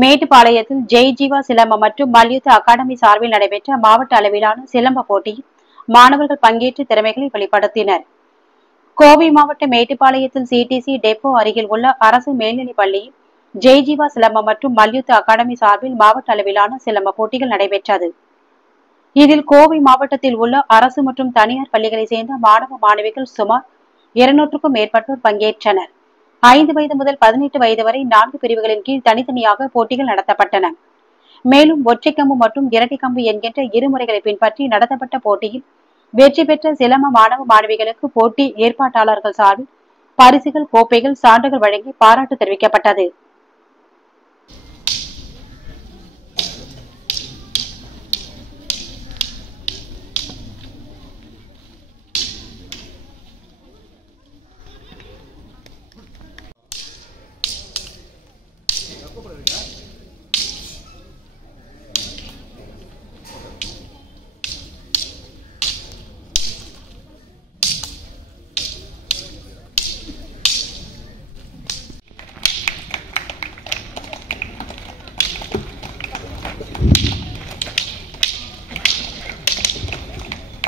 மேட்டுப்பாளையத்தில் ஜெய் ஜீவா சிலம்ப மற்றும் மல்யுத்த அகாடமி சார்பில் நடைபெற்ற மாவட்ட அளவிலான சிலம்ப போட்டியில் மாணவர்கள் பங்கேற்று திறமைகளை வெளிப்படுத்தினர். கோவை மாவட்டம் மேட்டுப்பாளையத்தில் சிடிசி டெப்போ அருகில் உள்ள அரசு மேல்நிலைப் பள்ளியில் ஜெய் ஜீவா சிலம்பம் மற்றும் மல்யுத்த அகாடமி சார்பில் மாவட்ட அளவிலான சிலம்ப போட்டிகள் நடைபெற்றது. இதில் கோவை மாவட்டத்தில் உள்ள அரசு மற்றும் தனியார் பள்ளிகளைச் சேர்ந்த மாணவ மாணவிகள் சுமார் 200க்கும் மேற்பட்டோர் பங்கேற்றனர். 5 வயது முதல் 18 வயது வரை 4 பிரிவுகளின் கீழ் தனித்தனியாக போட்டிகள் நடத்தப்பட்டன. மேலும் ஒற்றைக்கம்பு மற்றும் இரட்டைக்கம்பு என்கின்ற இருமுறைகளை பின்பற்றி நடத்தப்பட்ட போட்டியில் வெற்றி பெற்ற சிலம்ப மாணவ மாணவிகளுக்கு போட்டி ஏற்பாட்டாளர்கள் சார்பில் பரிசுகள், கோப்பைகள், சான்றுகள் வழங்கி பாராட்டு தெரிவிக்கப்பட்டது.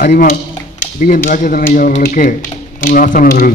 அரிமா பிஎன் ராஜேந்திரன் ஐயா அவர்களுக்கு நமது ஆசானவர்கள்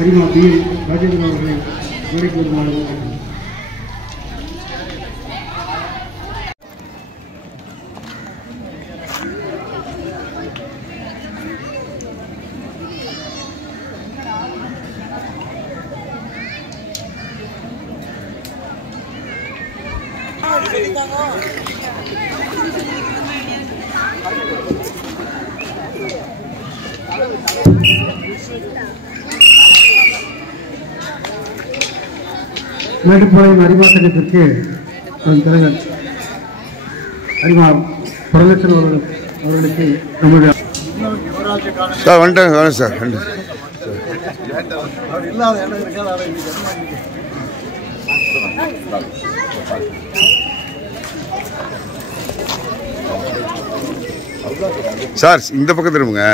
அரிமா பிஎன் ராஜேந்திரன் அவர்களை வேலைக்கு வருமாறு மேட்டுப்பாளையம் அரிமா சங்கத்திற்கு தலைவர் அரிமா பிரதேசன் அவர்களுக்கு நம்முடைய சார் வந்துட்டாங்க சார் சார் இந்த பக்கம் திரும்புங்க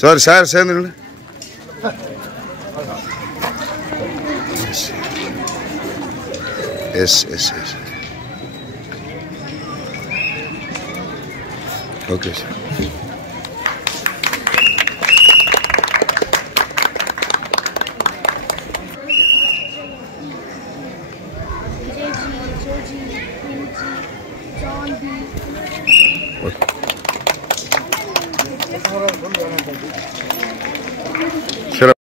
சார் சார் சேர்ந்துருங்க. Yes yes yes okay sir. சரி